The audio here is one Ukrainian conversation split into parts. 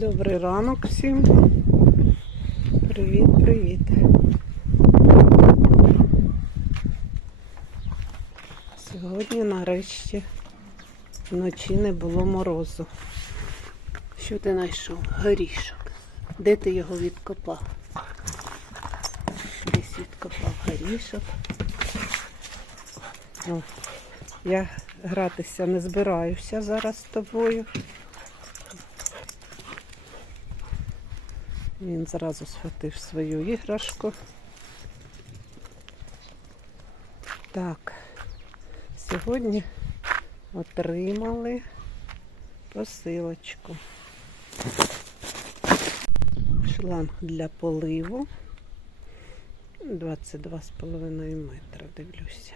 Добрий ранок всім. Привіт, привіт. Сьогодні нарешті вночі не було морозу. Що ти знайшов? Горішок. Де ти його відкопав? Десь відкопав горішок. О, я гратися не збираюся зараз з тобою. Він зразу схватив свою іграшку. Так, сьогодні отримали посилочку. Шланг для поливу. 22,5 метра, дивлюся.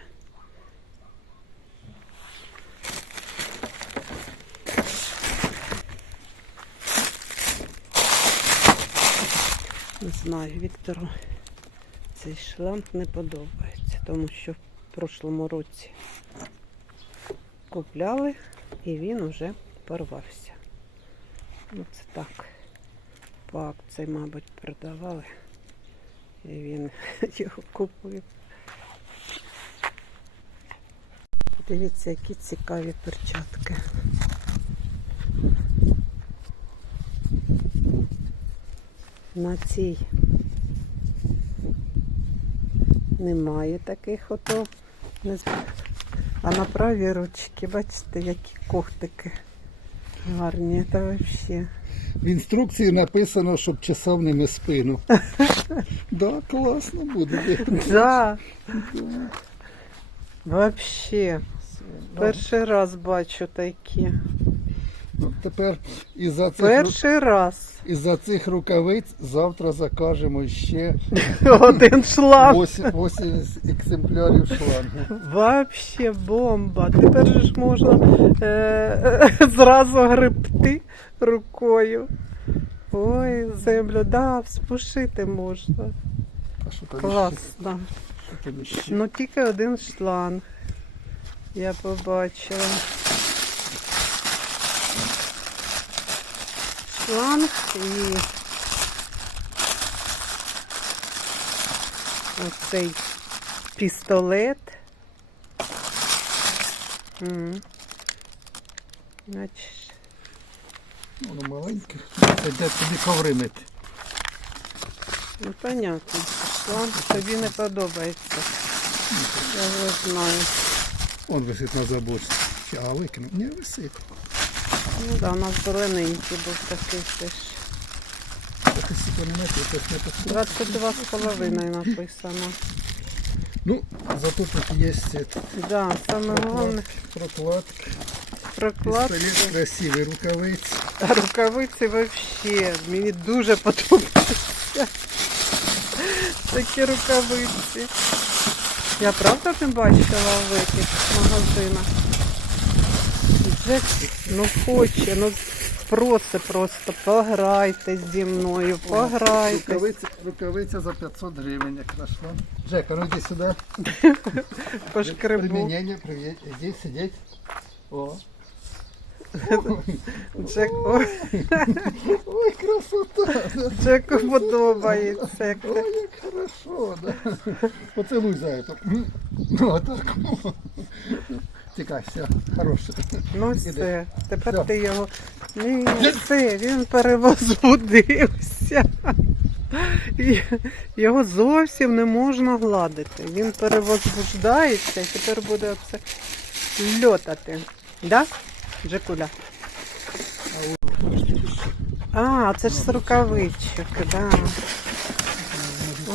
Не знаю, Віктору цей шланг не подобається, тому що в прошлому році купляли і він уже порвався. Ну це так. По акції, мабуть, продавали. І він його купив. Дивіться, які цікаві перчатки. На цій немає таких ото. А на правій ручці, бачите, які когтики гарні. Це взагалі. В інструкції написано, щоб чесав ними спину. Да, класно буде. Да. Вообще. Перший раз бачу такі. Ну, тепер із-за цих, ру- Перший раз. із-за цих рукавиць завтра закажемо ще Один шланг. 8, 80 екземплярів шлангу. Вообще бомба. Тепер же ж можна е- зразу гребти рукою. Ой, землю, да, вспушити можна. А що там Класно. ще? Що там ще? Ну тільки один шланг. Я побачила. Шланг і оцей пістолет. М. Значить, Воно маленьке. Це де тобі коври мити. ну понятно. Шланг тобі не подобається. Я вже знаю. Он висить на заборці. А викинув? Ні, висить. Ну да, у нас зелененький був такий теж. Трохи сіпа не мити, якось не поставив. 22,5 написано. Ну, зато тут є Да, саме головне прокладки, прокладки. пістолет, красиві рукавиці. А рукавиці вообще мені дуже подобаються. Такі рукавиці. Я правда не бачила в этих магазинах. Джек, ну хоче, ну просить просто пограйте зі мною, пограйте. Рукавиця, рукавиця за 500 гривень, як знайшла. Джека, ну йди сюди. По шкребу. Примінення, привіт. Іди, сидіть. О. Джек, ой, Ой, красота. да. Джеку подобається. як Ой, як хорошо, да. Поцілуй за это. Ну, отак. Тікай, все, хороше. Ну все, тепер Все. ти його. Ні, все, він перевозбудився. І Його зовсім не можна гладити. Він перевозбуждається і тепер буде оце льотати. Да, Джекуля? А, це ж з рукавичок, да.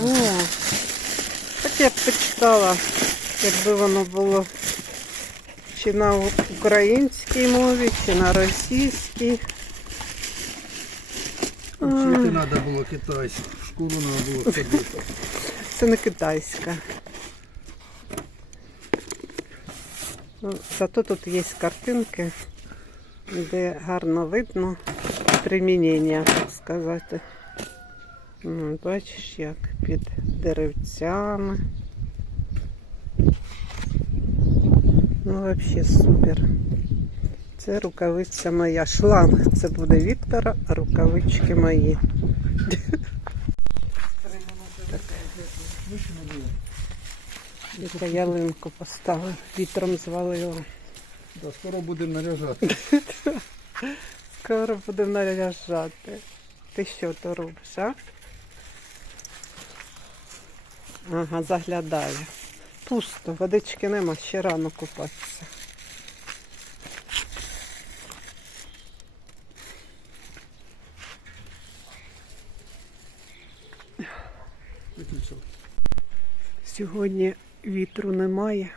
О, так я б почитала, якби воно було чи на українській мові, чи на російській. Вчити треба було китайську. В школу треба було ходити. Це не китайська. Ну, Зато тут є картинки, де гарно видно примінення, так сказати. Ну, бачиш, як під деревцями. Ну, взагалі супер. Це рукавиця моя. Шланг це буде Віктора, а рукавички мої. Віка ялинку поставив, вітром звалило. Да, скоро будемо наряжати. Скоро будемо наряжати. Ти що то робиш, а? Ага, заглядає. Пусто, водички нема, ще рано купатися. Сьогодні вітру немає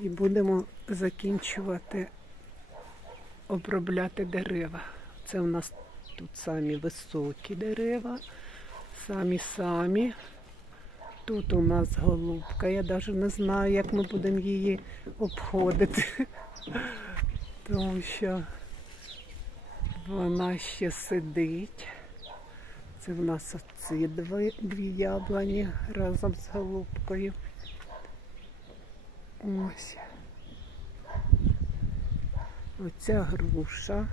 і будемо закінчувати обробляти дерева. Це у нас тут самі високі дерева, самі самі. Тут у нас голубка. Я навіть не знаю, як ми будемо її обходити, тому що вона ще сидить. Це в нас оці дві, дві яблуні разом з голубкою. Ось. Оця груша.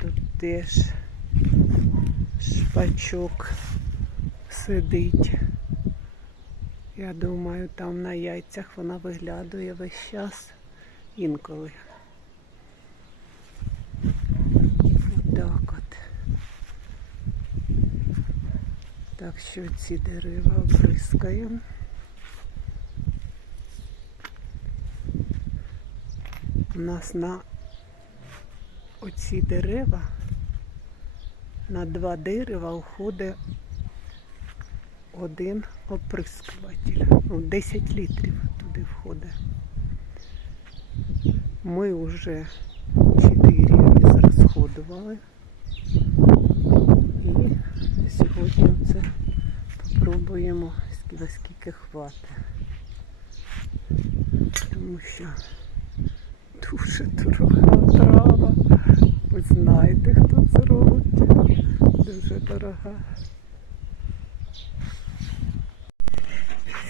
Тут теж шпачок сидить. Я думаю, там на яйцях вона виглядує весь час інколи. Отак от. Так що ці дерева обрискаємо. У нас на оці дерева, на два дерева уходить один оприскуватель. Ну, 10 літрів туди входить. Ми вже 4 зрозходували. І сьогодні це попробуємо ск- наскільки хватить. Тому що дуже дорога трава. Ви знаєте, хто це робить. Дуже дорога.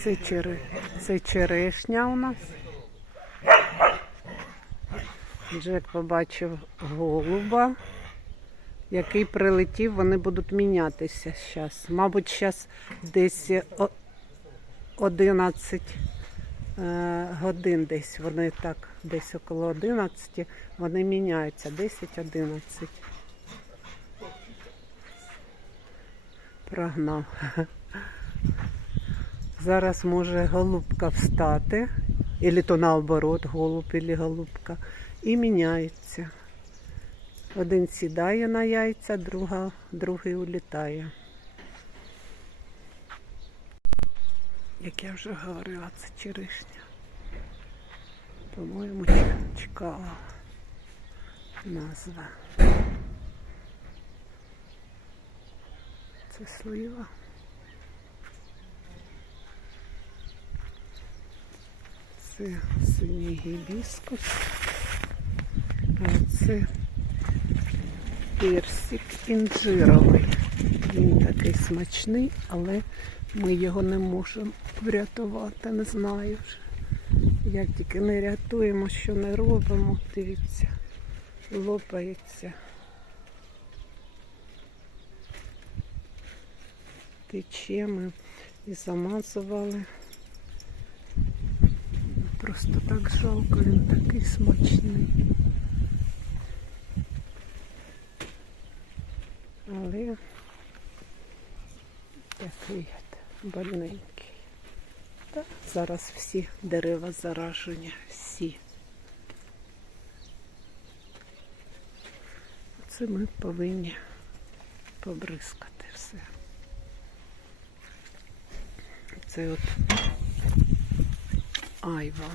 Це, чере... це черешня у нас. Джек побачив голуба, який прилетів, вони будуть мінятися зараз. Мабуть, зараз десь 11 е, годин десь. Вони так, десь около 11, вони міняються. 10-11. Прогнав. Зараз може голубка встати, або то наоборот, голуб або голубка, і міняється. Один сідає на яйця, друга, другий улітає. Як я вже говорила, це черешня. По-моєму, чекала назва. Це слива. Це синій гібіскус. А це персик інжировий. Він такий смачний, але ми його не можемо врятувати. Не знаю вже. Як тільки не рятуємо, що не робимо, дивіться, лопається. Тече ми і замазували. Просто так жалко, він такий смачний. Але такий больненький. Та зараз всі дерева заражені, всі. Це ми повинні побризкати все. Це от айва.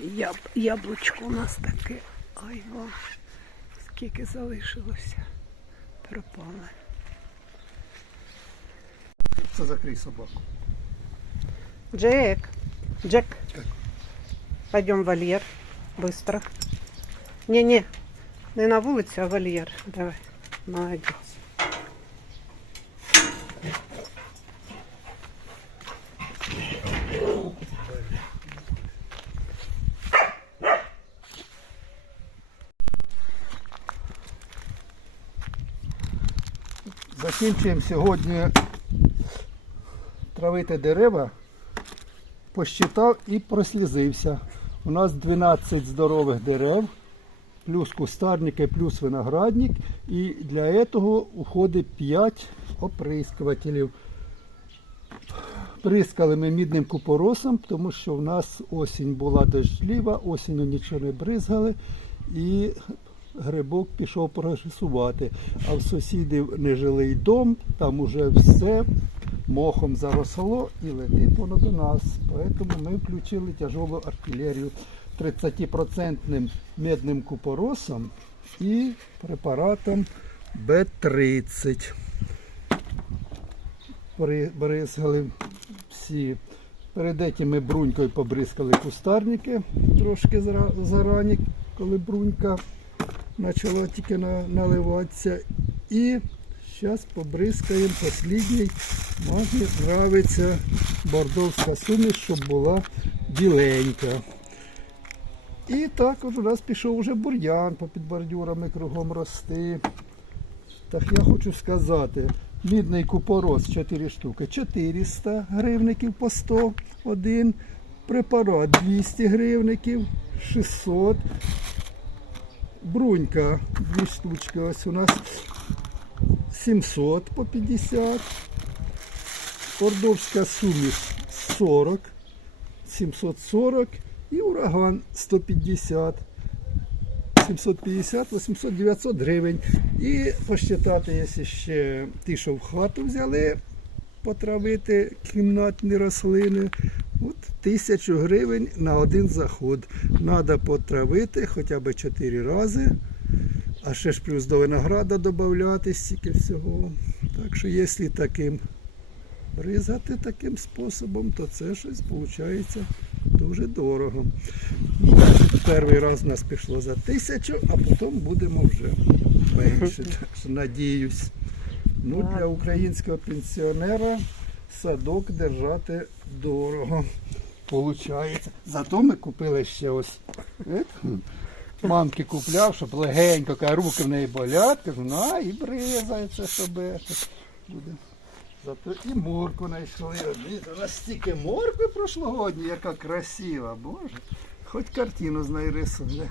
Яб... Яблучко у нас таке айва. Скільки залишилося. Пропали. Це закрий собаку. Джек, Джек, Так. пойдем в вольер. Быстро. Не-не, не на вулицю, а в вольер. Давай. Молодец. Закінчуємо сьогодні травити дерева. Посчитав і прослізився. У нас 12 здорових дерев, плюс кустарники, плюс виноградник. І для цього уходить 5 оприскувателів. Прискали ми мідним купоросом, тому що в нас осінь була дождлива, осінню нічого не бризгали. І грибок пішов прогресувати. А в сусідів нежилий дом, там уже все мохом заросло і летить воно до нас. Тому ми включили тяжову артилерію 30% медним купоросом і препаратом Б-30. Бри- Бризгали всі. Перед этим ми брунькою побризкали кустарники трошки зарані, коли брунька почала тільки наливатися. І зараз побризкаємо останній. Мені подобається бордовська суміш, щоб була біленька. І так от у нас пішов уже бур'ян попід бордюрами кругом рости. Так я хочу сказати, мідний купорос 4 штуки, 400 гривників по 100 один, препарат 200 гривників, 600. Брунька 2 штучки, ось у нас 700 по 50. Ордовська суміш 40, 740 і ураган 150. 750, 800, 900 гривень. І посчитати, якщо ще ті, що в хату взяли, потравити кімнатні рослини. От тисячу гривень на один заход. Треба потравити хоча б 4 рази. А ще ж плюс до винограда додати стільки всього. Так що, якщо таким бризати таким способом, то це щось виходить дуже дорого. Перший раз у нас пішло за тисячу, а потім будемо вже менше. Надіюсь. Ну, для українського пенсіонера садок держати дорого. Получається. Зато ми купили ще ось. Мамки купляв, щоб легенько, каже, руки в неї болять, кажу, на і бризається, щоб е, буде. Зато і морку знайшли. Нас стільки моркви прошлогодні, яка красива, боже. Хоч картину з неї рисує.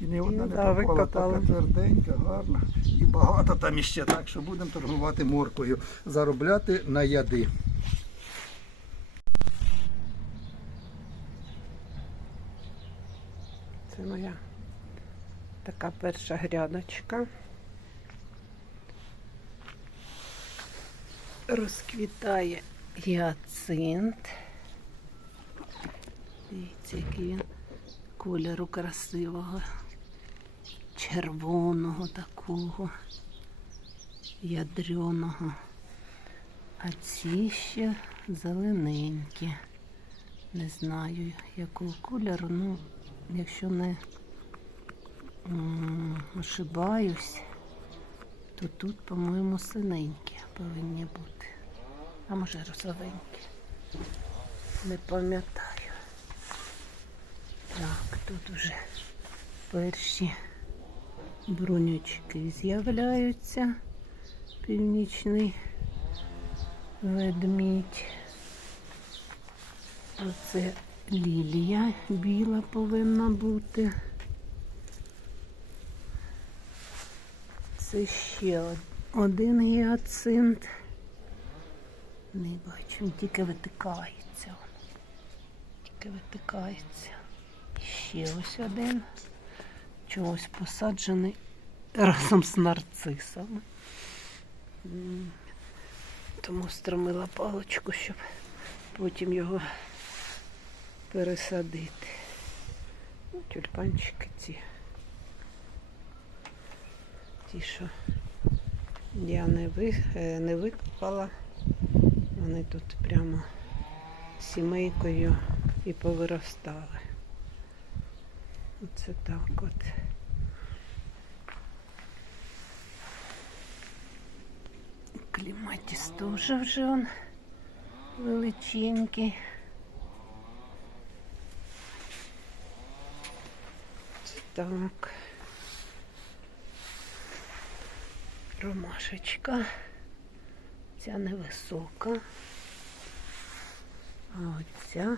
І ні одна не да, пропала, така тверденька, гарна. І багато там іще, так що будемо торгувати моркою, заробляти на яди. Це моя така перша грядочка. Розквітає гіацинт. Дивіться, який він кольору красивого, червоного такого, ядреного. А ці ще зелененькі. Не знаю, якого кольору, ну, якщо не ошибаюсь, то тут, по-моєму, синенькі повинні бути. А може розовенькі. Не пам'ятаю. Так, тут уже перші брунючки з'являються. Північний ведмідь. Оце лілія біла повинна бути. Це ще один гіацинт. Не він тільки витикається. Тільки витикається. Ще ось один. Чогось посаджений разом з нарцисами. Тому стромила паличку, щоб потім його пересадити. Ну, Тюльпанчики ці. Ті, що я не, ви, е, не викопала. Вони тут прямо сімейкою і повиростали. Оце так от. Кліматіс теж вже он величенький. Так. Ромашечка. Ця невисока. А оця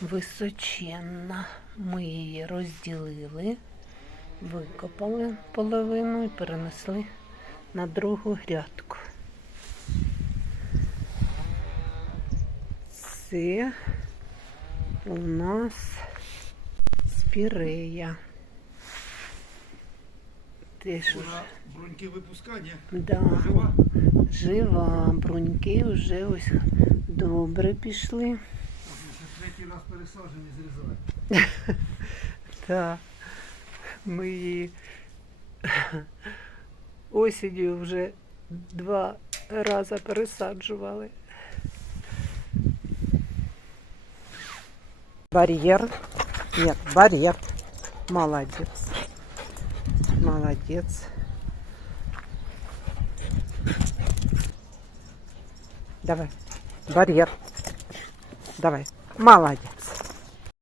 височенна. Ми її розділили, викопали половину і перенесли на другу грядку. Це у нас спірея. Теж бруньки випускання. да, жива, бруньки вже ось добре пішли. Третій раз пересаджені зрізають. Так, ми її осінню вже два рази пересаджували. Барьер. Нет, барьер. Молодец. Молодец. Давай. Барьер. Давай. Молодец.